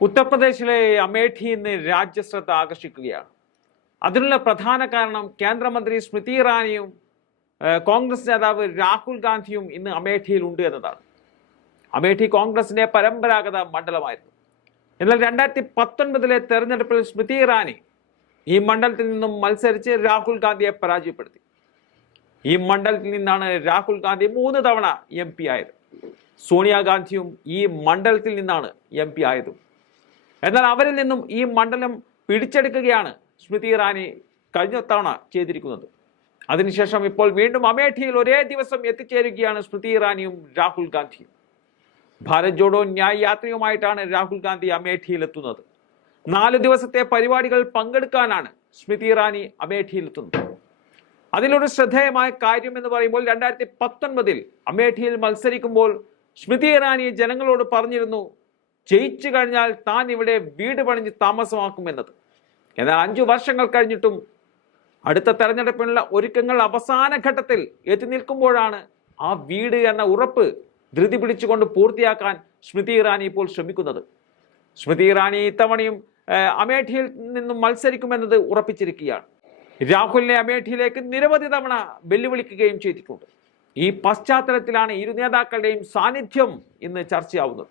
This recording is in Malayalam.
ഉത്തർപ്രദേശിലെ അമേഠി ഇന്ന് രാജ്യശ്രദ്ധ ആകർഷിക്കുകയാണ്. അതിനുള്ള പ്രധാന കാരണം കേന്ദ്രമന്ത്രി സ്മൃതി ഇറാനിയും കോൺഗ്രസ് നേതാവ് രാഹുൽ ഗാന്ധിയും ഇന്ന് അമേഠിയിൽ ഉണ്ട് എന്നതാണ്. അമേഠി കോൺഗ്രസിന്റെ പരമ്പരാഗത മണ്ഡലമായിരുന്നു. എന്നാൽ രണ്ടായിരത്തി പത്തൊൻപതിലെ തെരഞ്ഞെടുപ്പിൽ സ്മൃതി ഇറാനി ഈ മണ്ഡലത്തിൽ നിന്നും മത്സരിച്ച് രാഹുൽ ഗാന്ധിയെ പരാജയപ്പെടുത്തി. ഈ മണ്ഡലത്തിൽ നിന്നാണ് രാഹുൽ ഗാന്ധി മൂന്ന് തവണ എം പി ആയത്. സോണിയാഗാന്ധിയും ഈ മണ്ഡലത്തിൽ നിന്നാണ് എം പി ആയതും. എന്നാൽ അവരിൽ നിന്നും ഈ മണ്ഡലം പിടിച്ചെടുക്കുകയാണ് സ്മൃതി ഇറാനി കഴിഞ്ഞ തവണ ചെയ്തിരിക്കുന്നത്. അതിനുശേഷം ഇപ്പോൾ വീണ്ടും അമേഠിയിൽ ഒരേ ദിവസം എത്തിച്ചേരുകയാണ് സ്മൃതി ഇറാനിയും രാഹുൽ ഗാന്ധിയും. ഭാരത് ജോഡോ ന്യായ് യാത്രയുമായിട്ടാണ് രാഹുൽ ഗാന്ധി അമേഠിയിൽ എത്തുന്നത്. നാല് ദിവസത്തെ പരിപാടികൾ പങ്കെടുക്കാനാണ് സ്മൃതി ഇറാനി അമേഠിയിൽ എത്തുന്നത്. അതിലൊരു ശ്രദ്ധേയമായ കാര്യം എന്ന് പറയുമ്പോൾ രണ്ടായിരത്തി പത്തൊൻപതിൽ അമേഠിയിൽ മത്സരിക്കുമ്പോൾ സ്മൃതി ഇറാനി ജനങ്ങളോട് പറഞ്ഞിരുന്നു ജയിച്ചു കഴിഞ്ഞാൽ താൻ ഇവിടെ വീട് പണിഞ്ഞ് താമസമാക്കുമെന്നത്. എന്നാൽ അഞ്ചു വർഷങ്ങൾ കഴിഞ്ഞിട്ടും അടുത്ത തെരഞ്ഞെടുപ്പിനുള്ള ഒരുക്കങ്ങൾ അവസാന ഘട്ടത്തിൽ എത്തി നിൽക്കുമ്പോഴാണ് ആ വീട് എന്ന ഉറപ്പ് ധൃതി പിടിച്ചുകൊണ്ട് പൂർത്തിയാക്കാൻ സ്മൃതി ഇറാനി ഇപ്പോൾ ശ്രമിക്കുന്നത്. സ്മൃതി ഇറാനി ഇത്തവണയും അമേഠിയിൽ നിന്നും മത്സരിക്കുമെന്നത് ഉറപ്പിച്ചിരിക്കുകയാണ്. രാഹുലിനെ അമേഠിയിലേക്ക് നിരവധി തവണ വെല്ലുവിളിക്കുകയും ചെയ്തിട്ടുണ്ട്. ഈ പശ്ചാത്തലത്തിലാണ് ഇരു നേതാക്കളുടെയും സാന്നിധ്യം ഇന്ന് ചർച്ചയാവുന്നത്.